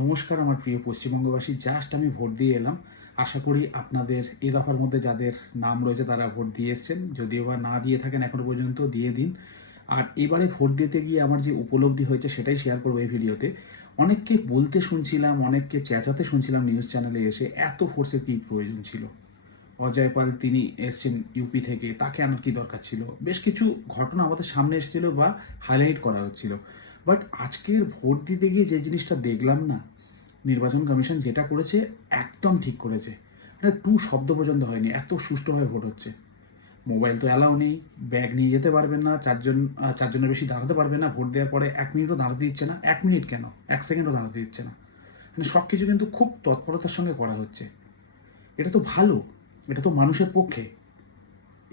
নমস্কার আমার প্রিয় পশ্চিমবঙ্গবাসী, জাস্ট আমি ভোট দিয়ে এলাম। আশা করি আপনাদের এ দফার মধ্যে যাদের নাম রয়েছে তারা ভোট দিয়ে এসছেন, যদিও বা না দিয়ে থাকেন এখনো পর্যন্ত দিয়ে দিন। আর এবারে ভোট দিতে গিয়ে আমার যে উপলব্ধি হয়েছে সেটাই শেয়ার করবো এই ভিডিওতে। অনেককে বলতে শুনছিলাম, অনেককে চেঁচাতে শুনছিলাম নিউজ চ্যানেলে এসে, এত ফোর্সের কী প্রয়োজন ছিল। অজয় পাল তিনি এসছেন ইউপি থেকে, তাকে আনার কী দরকার ছিল। বেশ কিছু ঘটনা আমাদের সামনে এসেছিল বা হাইলাইট করা হচ্ছিল। বাট আজকের ভোট দিতে গিয়ে যে জিনিসটা দেখলাম না, নির্বাচন কমিশন যেটা করেছে একদম ঠিক করেছে। এটা টু শব্দ পর্যন্ত হয়নি, এত সুষ্ঠুভাবে ভোট হচ্ছে। মোবাইল তো অ্যালাউ নেই, ব্যাগ নিয়ে যেতে পারবেন না, চারজনের বেশি দাঁড়াতে পারবেন না, ভোট দেওয়ার পরে 1 মিনিটও দাঁড়াতে দিচ্ছে না, 1 মিনিট কেন, 1 সেকেন্ডও দাঁড়াতে দিচ্ছে না। মানে সব কিছু কিন্তু খুব তৎপরতার সঙ্গে করা হচ্ছে। এটা তো ভালো, এটা তো মানুষের পক্ষে।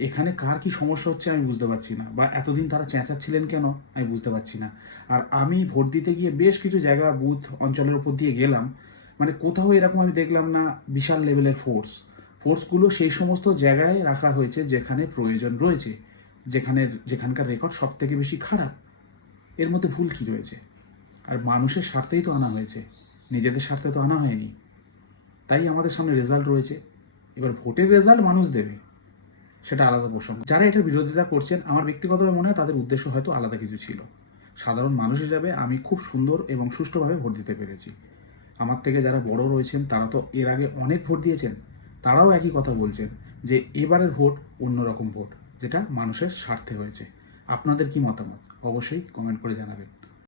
এখানে কার কি সমস্যা হচ্ছে আমি বুঝতে পারছি না, বা এতদিন তারা চেঁচাচ্ছিলেন কেন আমি বুঝতে পারছি না। আর আমি ভোট দিতে গিয়ে বেশ কিছু জায়গা বুথ অঞ্চলের উপর দিয়ে গেলাম, মানে কোথাও এরকম আমি দেখলাম না বিশাল লেভেলের ফোর্সগুলো সেই সমস্ত জায়গায় রাখা হয়েছে যেখানে প্রয়োজন রয়েছে, যেখানকার রেকর্ড সব থেকে বেশি খারাপ। এর মধ্যে ভুল কি রয়েছে? আর মানুষের স্বার্থেই তো আনা হয়েছে, নিজেদের স্বার্থে তো আনা হয়নি। তাই আমাদের সামনে রেজাল্ট রয়েছে। এবার ভোটের রেজাল্ট মানুষ দেবে, সেটা আলাদা প্রসঙ্গ। যারা এটার বিরোধিতা করছেন, আমার ব্যক্তিগতভাবে মনে হয় তাদের উদ্দেশ্য হয়তো আলাদা কিছু ছিল। সাধারণ মানুষ হিসাবে আমি খুব সুন্দর এবং সুষ্ঠুভাবে ভোট দিতে পেরেছি। আমার থেকে যারা বড় রয়েছেন তারা তো এর আগে অনেক ভোট দিয়েছেন, তারাও একই কথা বলছেন যে এবারের ভোট অন্যরকম ভোট, যেটা মানুষের স্বার্থে হয়েছে। আপনাদের কি মতামত অবশ্যই কমেন্ট করে জানাবেন।